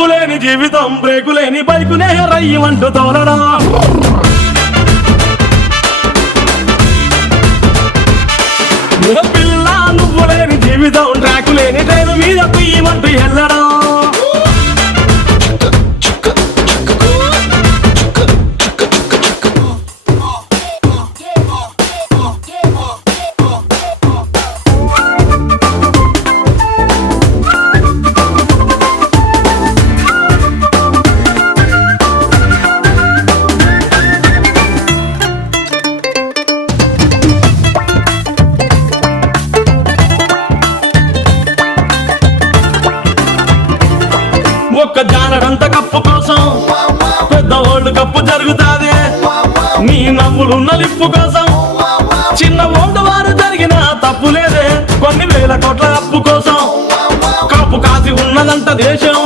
నువ్వులేని జీవితం బ్రేకులేని బైకునే రయ్యమంటూ తోలడం పిల్ల నువ్వులేని జీవితం ట్రాకులేని ట్రైన్ మీద కుయ్యమంటూ వెళ్ళడం ఒక్క జానడంత కప్పు కోసం పెద్ద ఓల్డ్ కప్పు జరుగుతాది నీ నవ్వులున్న లిప్పు కోసం చిన్న ఓల్డ్ వారు జరిగిన తప్పు లేదే కొన్ని వేల కోట్ల అప్పు కోసం కప్పు కాసి ఉన్నదంత దేశం